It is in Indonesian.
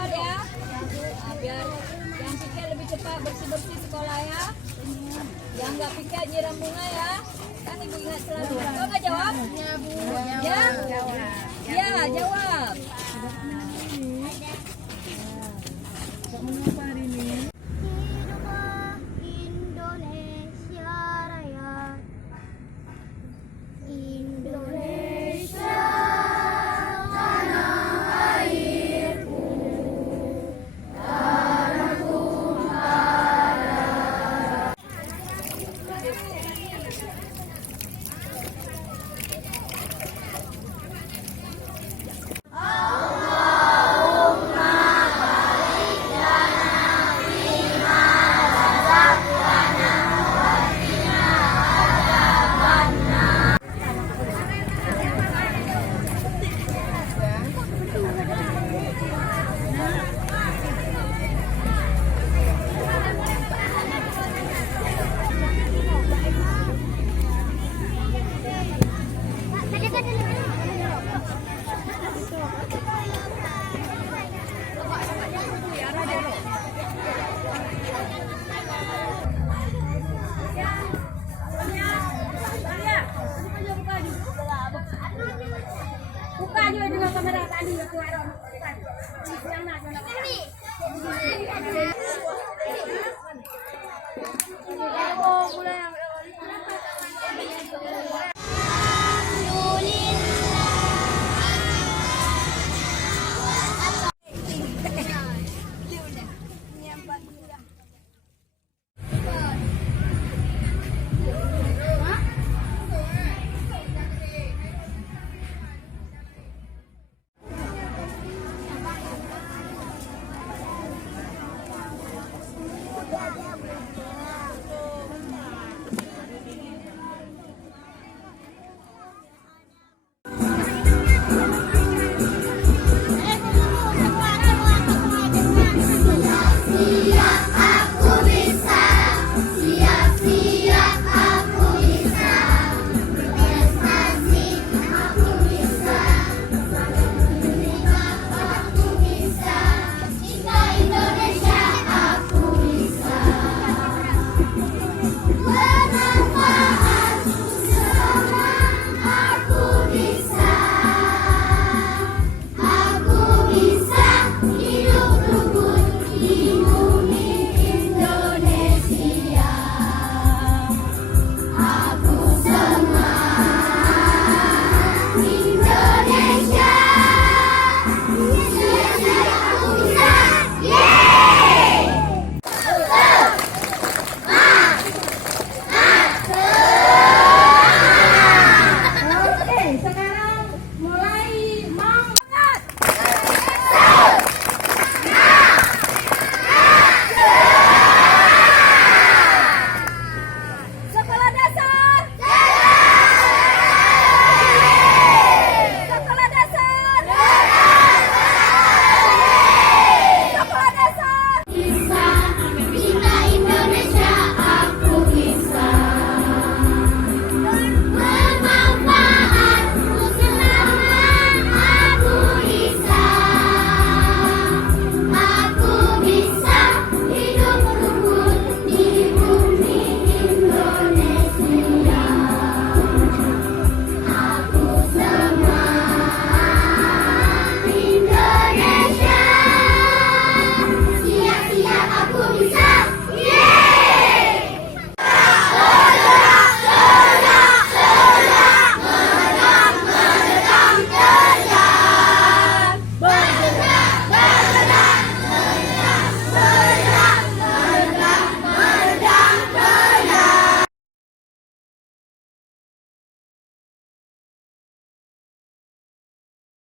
cepat ya. Nah, biar yang pikir lebih cepat bersih-bersih sekolah ya. Yang nggak pikir nyiram bunga ya. Kan ibu ingat selalu. Kau nggak jawab? Ya bu. Ya. Ya jawab. Mengapa hari ini? Hiduplah Indonesia Raya. Indonesia tanah airku, tanah tumpah darah. Buka juga dengan kamera tadi aku ada. Oh, mulai